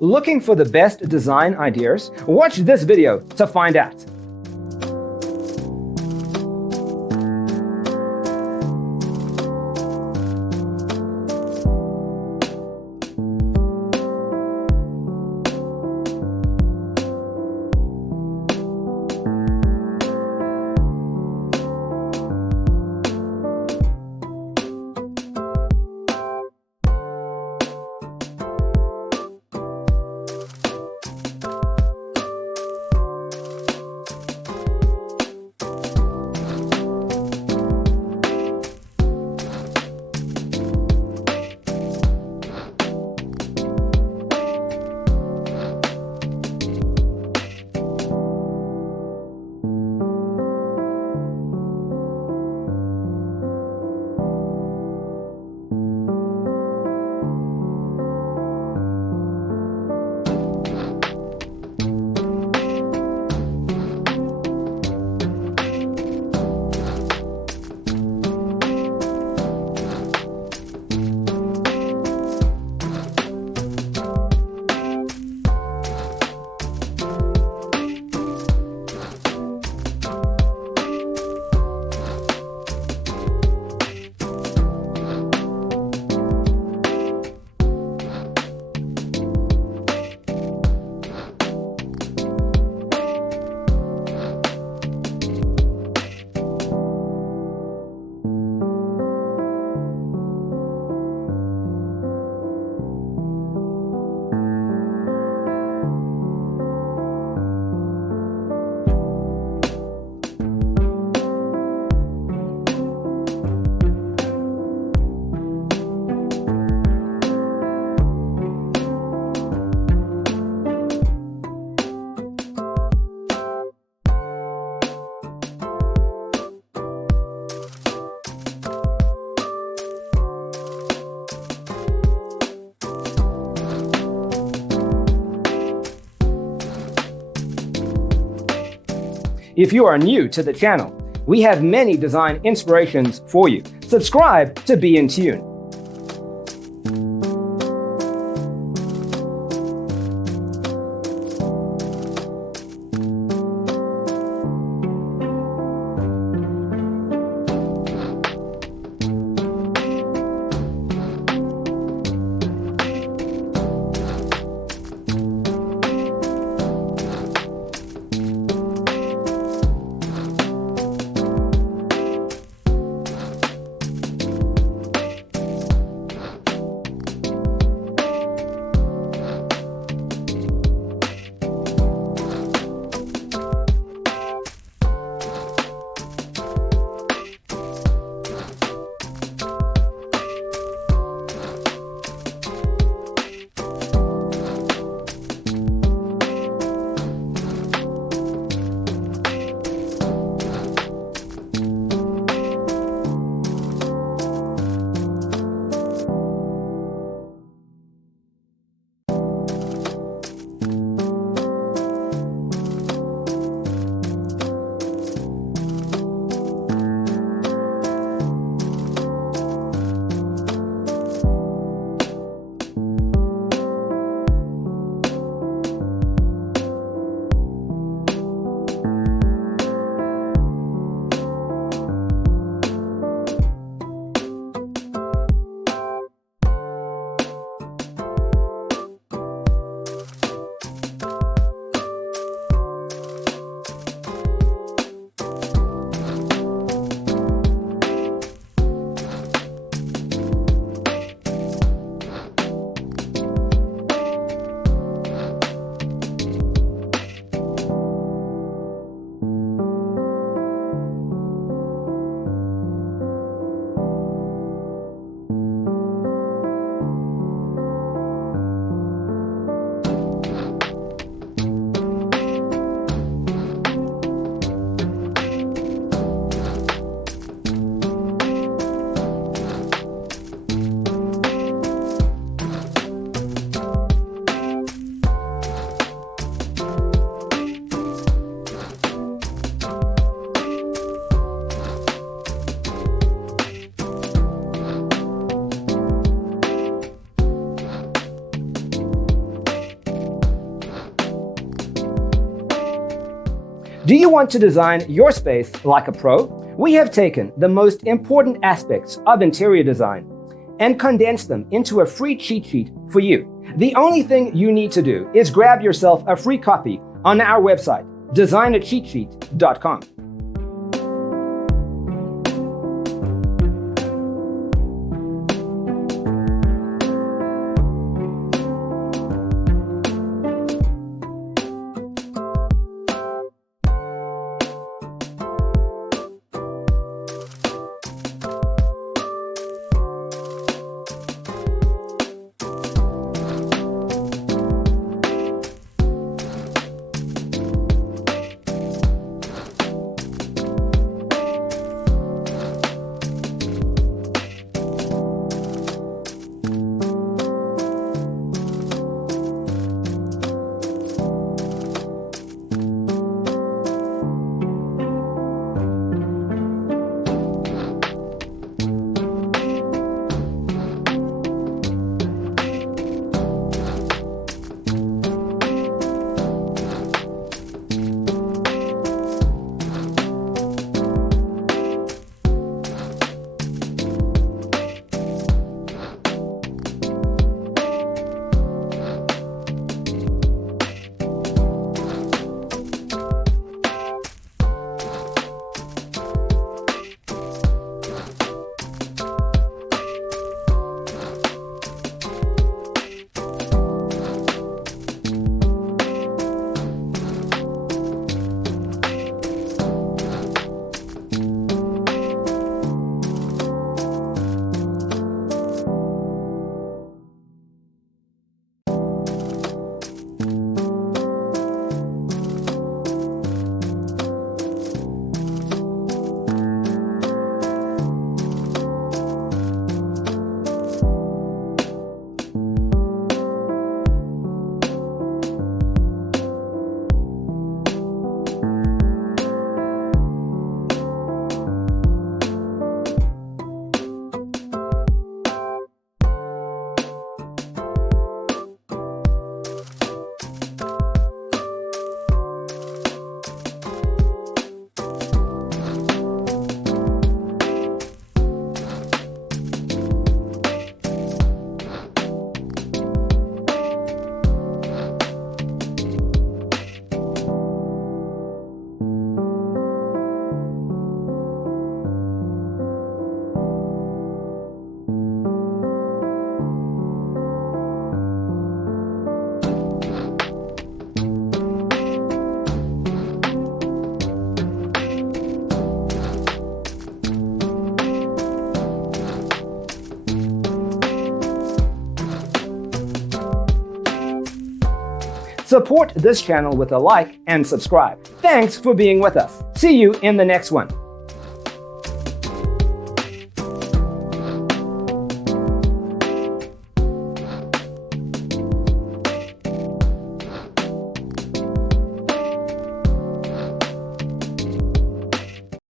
Looking for the best design ideas? Watch this video to find out. If you are new to the channel, we have many design inspirations for you. Subscribe to be in tune. Do you want to design your space like a pro? We have taken the most important aspects of interior design and condensed them into a free cheat sheet for you. The only thing you need to do is grab yourself a free copy on our website, designercheatsheet.com. Support this channel with a like and subscribe. Thanks for being with us. See you in the next one.